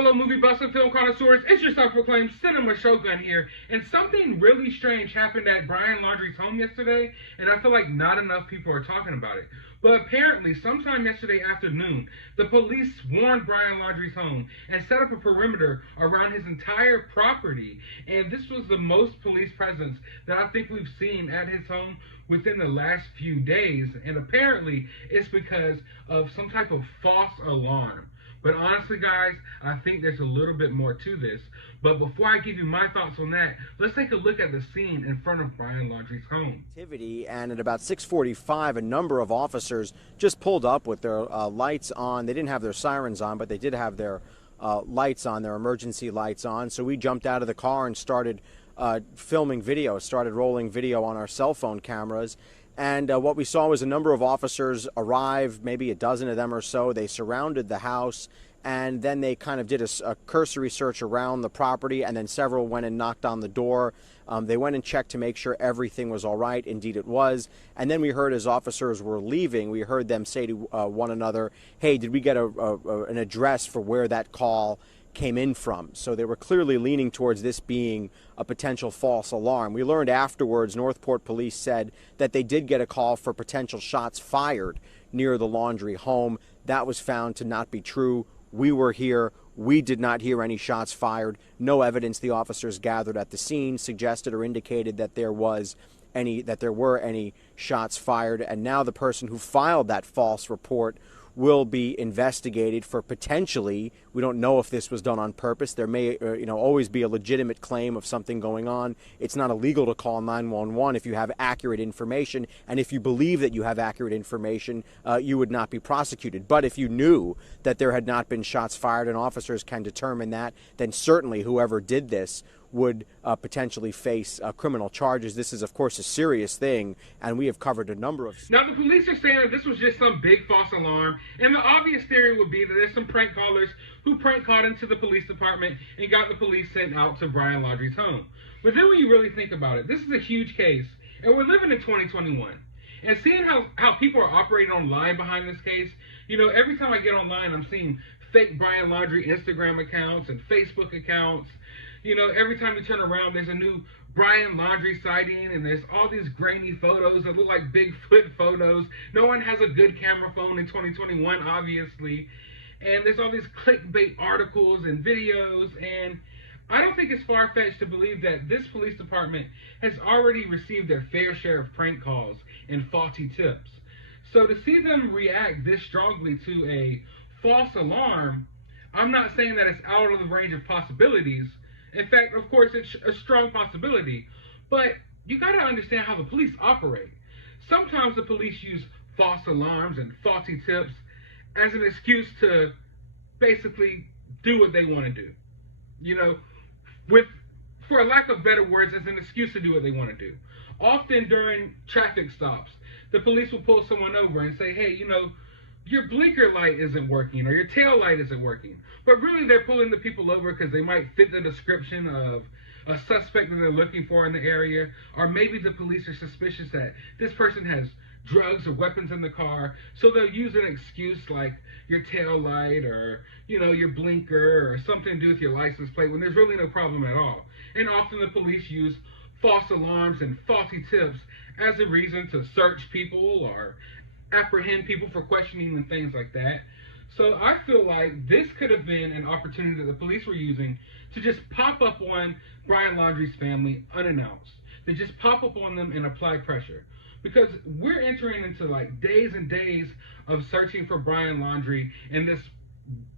fellow movie buffs and film connoisseurs, it's your self-proclaimed cinema shogun here, and something really strange happened at Brian Laundries' home yesterday, and I feel like not enough people are talking about it. But apparently, sometime yesterday afternoon, the police swarmed Brian Laundries' home and set up a perimeter around his entire property, and this was the most police presence that I think we've seen at his home within the last few days, and apparently it's because of some type of false alarm. But honestly, guys, I think there's a little bit more to this. But before I give you my thoughts on that, let's take a look at the scene in front of Brian Laundries' home. And at about 6:45, a number of officers just pulled up with their lights on. They didn't have their sirens on, but they did have their lights on, their emergency lights on. So we jumped out of the car and started filming video, started rolling video on our cell phone cameras. And what we saw was a number of officers arrive, maybe a dozen of them or so. They surrounded the house, and then they kind of did a cursory search around the property, and then several went and knocked on the door. They went and checked to make sure everything was all right. Indeed, it was. And then we heard as officers were leaving, we heard them say to one another, hey, did we get an address for where that call came in from? So they were clearly leaning towards this being a potential false alarm. We learned afterwards, Northport police said that they did get a call for potential shots fired near the Laundrie home. That was found to not be true. We were here. We did not hear any shots fired. No evidence the officers gathered at the scene suggested or indicated that there were any shots fired. And now the person who filed that false report will be investigated for potentially, we don't know if this was done on purpose. There may always be a legitimate claim of something going on. It's not illegal to call 911 if you have accurate information, and if you believe that you have accurate information, you would not be prosecuted. But if you knew that there had not been shots fired and officers can determine that, then certainly whoever did this would potentially face criminal charges. This is, of course, a serious thing, and we have covered a number of... Now, the police are saying that this was just some big false alarm, and the obvious theory would be that there's some prank callers who prank called into the police department and got the police sent out to Brian Laundries' home. But then when you really think about it, this is a huge case, and we're living in 2021. And seeing how people are operating online behind this case, every time I get online, I'm seeing fake Brian Laundrie Instagram accounts and Facebook accounts. Every time you turn around, there's a new Brian Laundries sighting, and there's all these grainy photos that look like Bigfoot photos. No one has a good camera phone in 2021, obviously. And there's all these clickbait articles and videos, and I don't think it's far-fetched to believe that this police department has already received their fair share of prank calls and faulty tips. So to see them react this strongly to a false alarm, I'm not saying that it's out of the range of possibilities. In fact, of course, it's a strong possibility. But you got to understand how the police operate. Sometimes the police use false alarms and faulty tips as an excuse to basically do what they want to do. For lack of better words, as an excuse to do what they want to do. Often during traffic stops, the police will pull someone over and say, hey, your blinker light isn't working, or your tail light isn't working. But really, they're pulling the people over because they might fit the description of a suspect that they're looking for in the area, or maybe the police are suspicious that this person has drugs or weapons in the car, so they'll use an excuse like your tail light or your blinker or something to do with your license plate when there's really no problem at all. And often the police use false alarms and faulty tips as a reason to search people or apprehend people for questioning and things like that. So I feel like this could have been an opportunity that the police were using to just pop up on Brian Laundries' family unannounced. To just pop up on them and apply pressure. Because we're entering into like days and days of searching for Brian Laundrie in this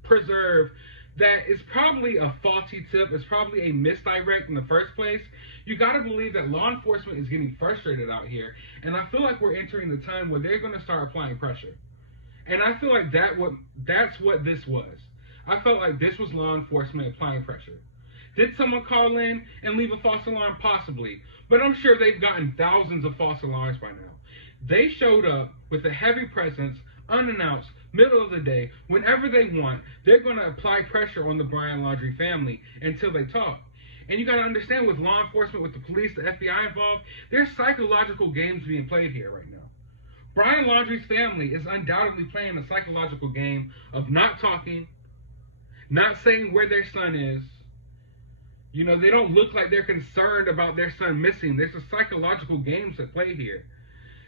preserve that is probably a faulty tip. It's probably a misdirect in the first place. You got to believe that law enforcement is getting frustrated out here. And I feel like we're entering the time where they're going to start applying pressure. And I feel like that's what this was. I felt like this was law enforcement applying pressure. Did someone call in and leave a false alarm? Possibly. But I'm sure they've gotten thousands of false alarms by now. They showed up with a heavy presence, unannounced, middle of the day, whenever they want. They're going to apply pressure on the Brian Laundrie family until they talk. And you got to understand, with law enforcement, with the police, the FBI involved, there's psychological games being played here right now. Brian Laundrie's family is undoubtedly playing a psychological game of not talking, not saying where their son is. You know, they don't look like they're concerned about their son missing. There's a psychological games at play here.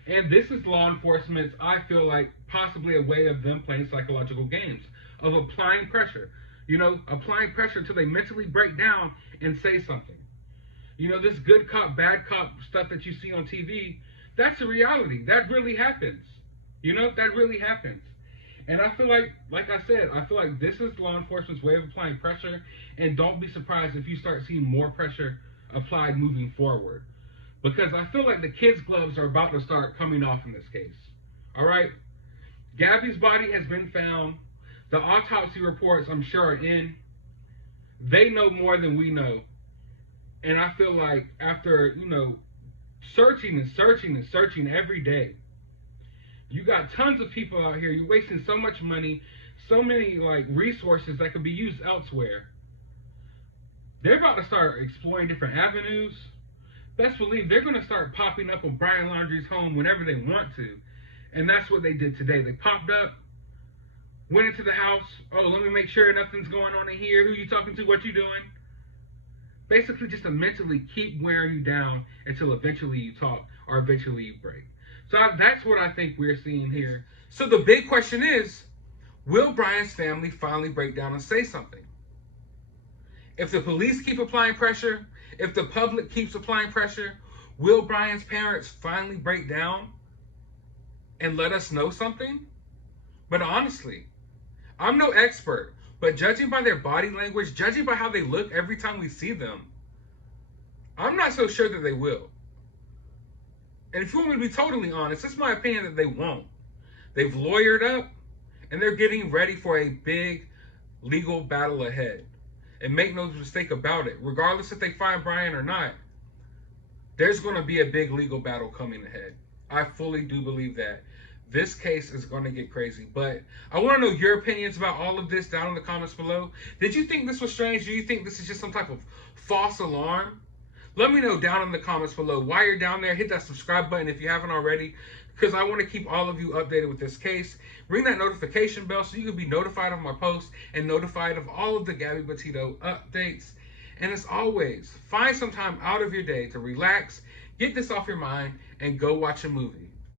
And this is law enforcement's, I feel like, possibly a way of them playing psychological games, of applying pressure. You know, applying pressure until they mentally break down and say something. You know, this good cop, bad cop stuff that you see on TV, that's a reality. That really happens. You know, that really happens. And I feel like I said, I feel like this is law enforcement's way of applying pressure, and don't be surprised if you start seeing more pressure applied moving forward. Because I feel like the kids' gloves are about to start coming off in this case. All right? Gabby's body has been found. The autopsy reports, I'm sure, are in. They know more than we know. And I feel like after, you know, searching and searching and searching every day, you got tons of people out here. You're wasting so much money, so many like resources that could be used elsewhere. They're about to start exploring different avenues. Best believe they're going to start popping up on Brian Laundries' home whenever they want to. And that's what they did today. They popped up, went into the house. Oh, let me make sure nothing's going on in here. Who you talking to? What you doing? Basically just to mentally keep wearing you down until eventually you talk or eventually you break. So that's what I think we're seeing here. So the big question is, will Brian's family finally break down and say something? If the police keep applying pressure, if the public keeps applying pressure, will Brian's parents finally break down and let us know something? But honestly, I'm no expert, but judging by their body language, judging by how they look every time we see them, I'm not so sure that they will. And if you want me to be totally honest, it's my opinion that they won't. They've lawyered up, and they're getting ready for a big legal battle ahead. And make no mistake about it, regardless if they find Brian or not, there's going to be a big legal battle coming ahead. I fully do believe that. This case is going to get crazy. But I want to know your opinions about all of this down in the comments below. Did you think this was strange? Do you think this is just some type of false alarm? Let me know down in the comments below. While you're down there, hit that subscribe button if you haven't already, because I want to keep all of you updated with this case. Ring that notification bell so you can be notified of my posts and notified of all of the Gabby Petito updates. And as always, find some time out of your day to relax, get this off your mind, and go watch a movie.